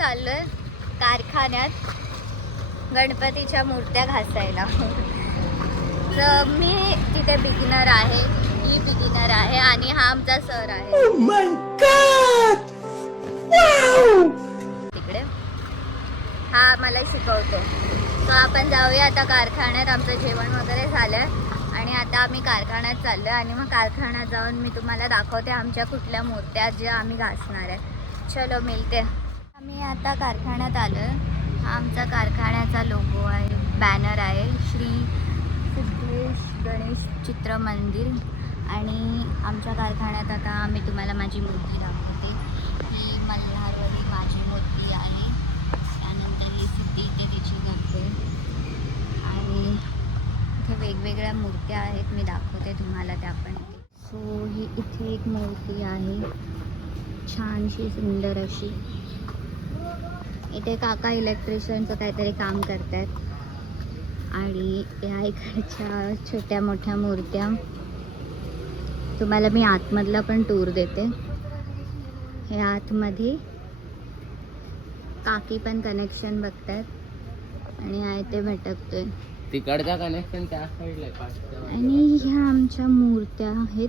चाललोय कारखान्यात गणपतीच्या मूर्त्या घासायला. तर मी तिथे बिगिनर आहे, ही बिगिनर आहे आणि हा आमचा सर आहे. Oh my God! Wow! तिकडे हा मला शिकवतो. तर आपण जाऊया आता कारखान्यात. आमचं जेवण वगैरे झालंय आणि आता आम्ही कारखान्यात चाललोय आणि मग कारखान्यात जाऊन मी तुम्हाला दाखवते आमच्या कुठल्या मूर्त्या ज्या आम्ही घासणार आहे. चलो मिळते. आम्ही आता कारखान्यात आलोय. हा आमचा कारखान्याचा लोगो आहे, बॅनर आहे, श्री सिद्धेश गणेश चित्र मंदिर. आणि आमच्या कारखान्यात आता मी तुम्हाला माझी मूर्ती दाखवते. ही मल्हारवाली माझी मूर्ती आहे. त्यानंतर ही सिद्धी इथे तिची दाखवते आणि इथे वेगवेगळ्या मूर्त्या आहेत, मी दाखवते तुम्हाला त्या पण. सो ही इथे एक मूर्ती आहे छानशी सुंदर अशी. इथे काका इलेक्ट्रिशियनचं काहीतरी काम करतात आणि या इकडच्या छोट्या मोठ्या मूर्त्या. तुम्हाला मी आतमधला पण टूर देते. हे आतमध्ये काकी पण कनेक्शन बघतात आणि आहे ते भटकतोय. तिकडचा कनेक्शन त्या साईडला आणि ह्या आमच्या मूर्त्या आहेत.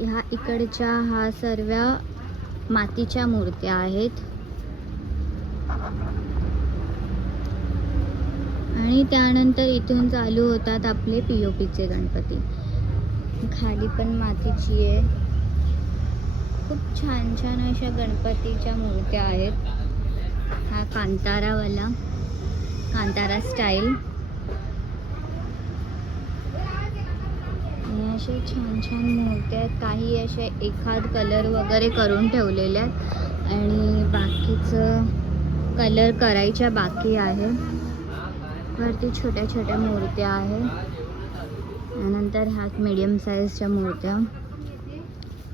ह्या इकडच्या हा सर्व मातीच्या मूर्त्या आहेत. आणि त्यानंतर इथून चालू होतात आपले POPचे गणपती. खाली पण मातीची आहे. खूप छान छान अशा गणपतीच्या मूर्त्या आहेत. हा कांतारावाला, कांतारा स्टाईल. असे छान छान मूर्त्या आहेत. काही असे एखाद कलर वगैरे करून ठेवलेले आहेत आणि बाकीचं कलर करायच्या बाकी आहे. वरती छोट्या छोट्या मूर्त्या आहेत. त्यानंतर ह्यात मीडियम साईजच्या मूर्त्या.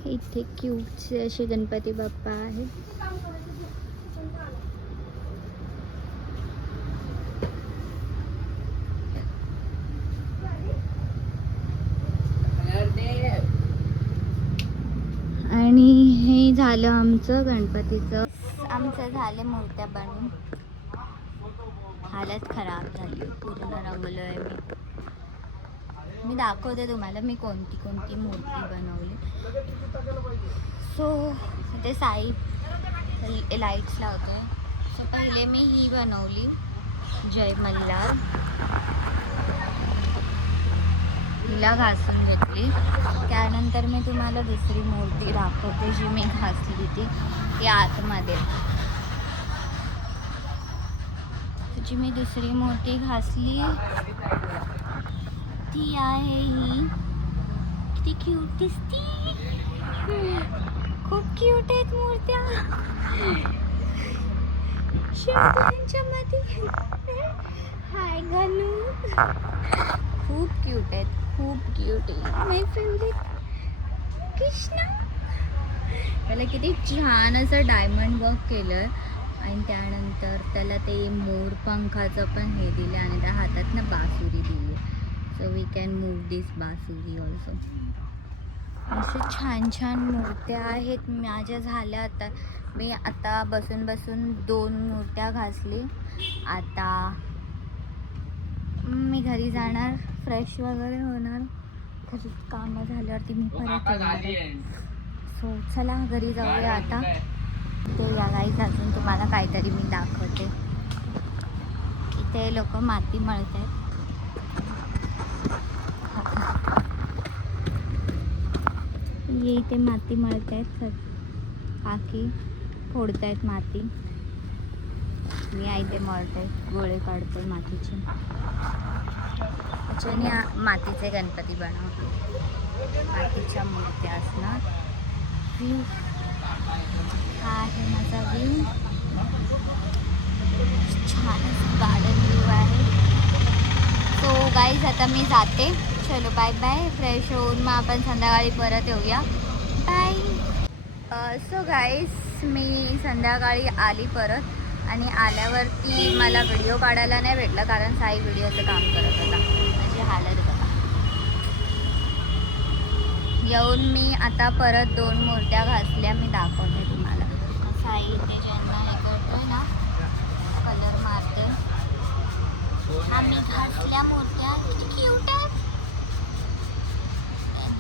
इथे क्यूटचे असे गणपती बाप्पा आहेत. आणि हे झालं आमचं गणपतीचं. आमचं झाले मूर्त्या बनवून. हालत खराब झाली, पूर्ण रंगलोय मी दाखवते तुम्हाला मी कोणती कोणती मूर्ती बनवली. सो ते साईड लाईट्स लावतोय. सो पहिले मी ही बनवली जय मल्हार. हिला घासून घेतली. त्यानंतर मी तुम्हाला दुसरी मूर्ती दाखवते जी मी घासली ती आतमध्ये. जी मी दुसरी मूर्ती घासली ती आहे ही. किती क्यूट दिसती. खूप क्यूट आहेत मूर्त्या. हाय गणू. खूप क्यूट आहेत, खूप क्यूट आहे. माय फेवरेट कृष्णा. त्याला किती छान असं डायमंड वर्क केलं आणि त्यानंतर त्याला ते मोर पंखाचं पण हे दिलं आणि त्या हातात ना बासुरी दिली. सो वी कॅन मूव दिस बासुरी ऑल्सो. असे छान छान मूर्त्या आहेत माझ्या झाल्या. आता मी आता बसून बसून 2 मूर्त्या घासली. आता मी घरी जाणार, फ्रेश वगैरे होणार. घरी कामं झाल्यावरती मी परत येणार. सो चला घरी जाऊया आता. ते या गाईच अजून तुम्हाला काहीतरी मी दाखवते. इथे लोक माती मळत आहेत. ये इथे माती मळत आहेत. काकी फोडत आहेत माती. मी इथे मळते, गोळे काढते मातीचे. त्याच्याने मातीचे गणपती बनवतो. मातीच्या मूर्त्या असणार. व्ह्यू हा आहे माझा व्ह्यू. छान गार्डन व्ह्यू आहे. सो गाईज आता मी जाते. चलो बाय बाय. फ्रेश होऊन मग आपण संध्याकाळी परत येऊया. बाय. सो गाईज मी संध्याकाळी आली परत आणि आल्यावरती मला व्हिडिओ काढायला नाही भेटलं कारण साई व्हिडिओचं काम करत होता. माझी हालत बघा. येऊन मी आता परत 2 मूर्त्या घासल्या. मी दाखवते तुम्हाला. साई ते ज्यांना हे आम्ही घासल्या मूर्त्या किती क्यूट आहेत.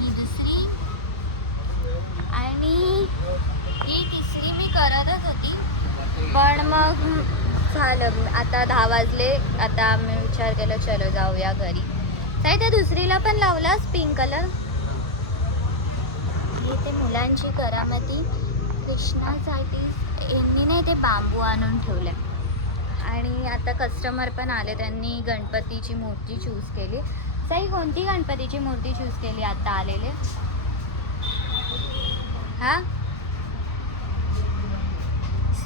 ही दुसरी आणि ही तिसरी मी करतच होती, पण मग झालं. आता 10 वाजले. आता आम्ही विचार केला चलो जाऊया घरी. काय त्या दुसरीला पण लावलास पिंक कलर. इथे मुलांची करामती कृष्णासाठी यांनी नाही ते बांबू आणून ठेवले. आणि आता कस्टमर पण आले, त्यांनी गणपतीची मूर्ती चूज केली. साई कोणती गणपतीची मूर्ती चूज केली आता आलेले? हा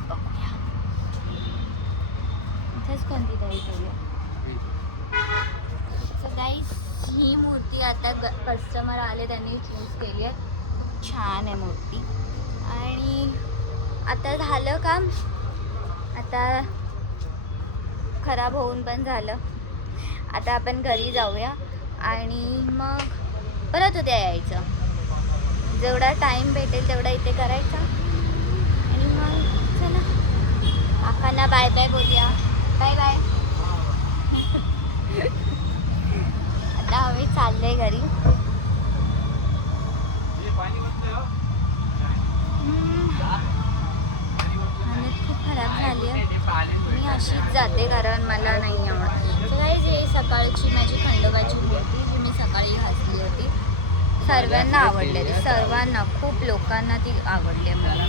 बघूया. इथेच कोणती तरी केली. सो गाईस ही मूर्ती आता कस्टमर आले त्यांनी चूज केली आहे. खूप छान आहे मूर्ती. आणि आता झालं काम. आता खराब होऊन पण झालं. आता आपण घरी जाऊया आणि मग परत उद्या यायचं. जेवढा टाईम भेटेल तेवढा इथे करायचा आणि मग चला काकांना बाय बाय बोलूया. Bye bye. आता आम्ही चाललोय घरी. हालत खूप खराब झाली आहे. मी अशीच जाते कारण मला नाही आवडत. हे सकाळची माझी खंडोबाची मूर्ती जी मी सकाळी घातली होती, सर्वांना आवडली ती. सर्वांना, खूप लोकांना ती आवडली मला.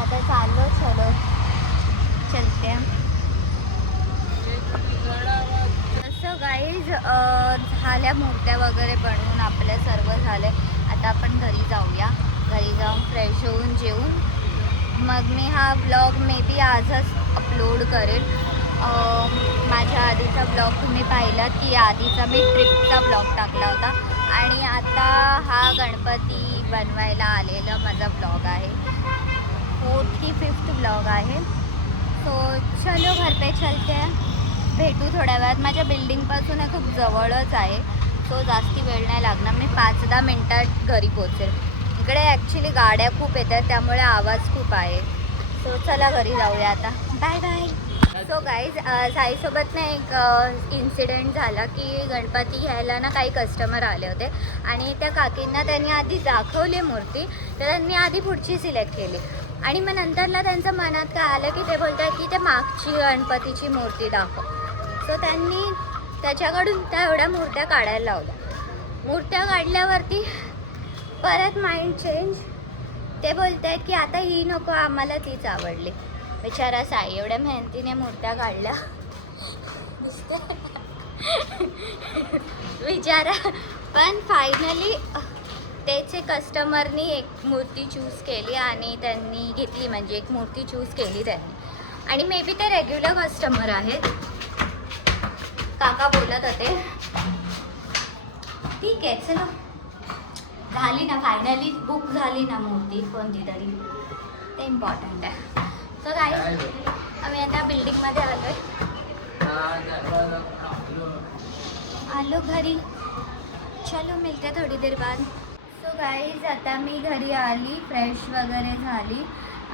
आता चाललो चलो चलते. तसं गाईज झाल्या मूर्त्या वगैरे बनवून आपल्या सर्व झाले. आता आपण घरी जाऊया. घरी जाऊन फ्रेश होऊन जेवून मग मी हा ब्लॉग मे बी आजच अपलोड करेल. माझ्या आधीचा ब्लॉग तुम्ही पाहिलात की आधीचा मी ट्रिपचा ब्लॉग टाकला होता आणि आता हा गणपती बनवायला आलेला माझा ब्लॉग आहे. 4th की 5th ब्लॉग आहे. सो चलो घर पे चलते हैं. भेटू थोड्या वेळात. माझ्या बिल्डिंगपासून हे खूप जवळच आहे. सो जास्ती वेळ नाही लागणार. मी 5-10 मिनटात घरी पोहोचेल. इकडे ॲक्च्युली गाड्या खूप येतात त्यामुळे आवाज खूप आहे. सो चला घरी जाऊया आता. Bye bye. सो गाईज साईसोबत ना एक इन्सिडेंट झाला की गणपती घ्यायला ना काही कस्टमर आले होते आणि त्या काकींना त्यांनी आधी दाखवली मूर्ती, तर त्यांनी आधी पुढची सिलेक्ट केली आणि मग नंतरला त्यांच्या मनात काय आलं की ते बोलतात की ते मागची गणपतीची मूर्ती दाखव. सो त्यांनी त्याच्याकडून त्या एवढ्या मूर्त्या काढायला लावल्या. मूर्त्या काढल्यावरती परत माइंड चेंज. ते बोलत आहेत की आता ही नको, आम्हाला तीच आवडली. बिचारा साई एवढ्या मेहनतीने मूर्त्या काढल्या बिचारा. पण फायनली त्याचे कस्टमरनी एक मूर्ती चूज केली आणि त्यांनी घेतली. म्हणजे एक मूर्ती चूज केली त्यांनी. आणि मे बी ते रेग्युलर कस्टमर आहेत. काका बोलत होते. ठीक आहे चलो, झाली ना फायनली बुक झाली ना मूर्ती कोणती तरी, ते इम्पॉर्टंट आहे. सो गाईज आम्ही आता बिल्डिंगमध्ये आलो घरी. चलो मिलते थोडी देर बाद. सो गाईज आता मी घरी आली, फ्रेश वगैरे झाली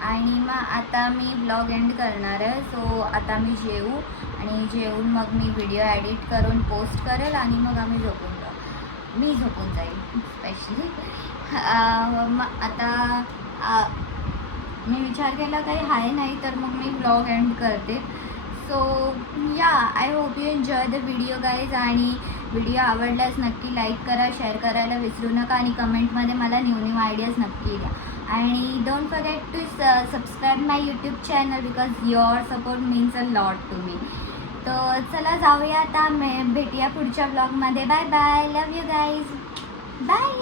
आणि मग आता मी ब्लॉग एंड करणार आहे. सो आता मी जेवू आणि जेवून मग मी व्हिडिओ एडिट करून पोस्ट करेल आणि मग आम्ही झोपून जाऊ. मी झोपून जाईल स्पेशली. मग आता मी विचार केला काही आहे नाही तर मग मी ब्लॉग एंड करते. सो या I hope you enjoy the video guys. आणि व्हिडिओ आवडल्यास नक्की लाईक करा, शेअर करायला विसरू नका आणि कमेंटमध्ये मला न्यू आयडियाज नक्की द्या. आणि don't forget to subscribe my YouTube channel because your support means a lot to me. तर चला जाऊया आता. भेटूया पुढच्या ब्लॉगमध्ये. Bye bye. Love you guys. Bye.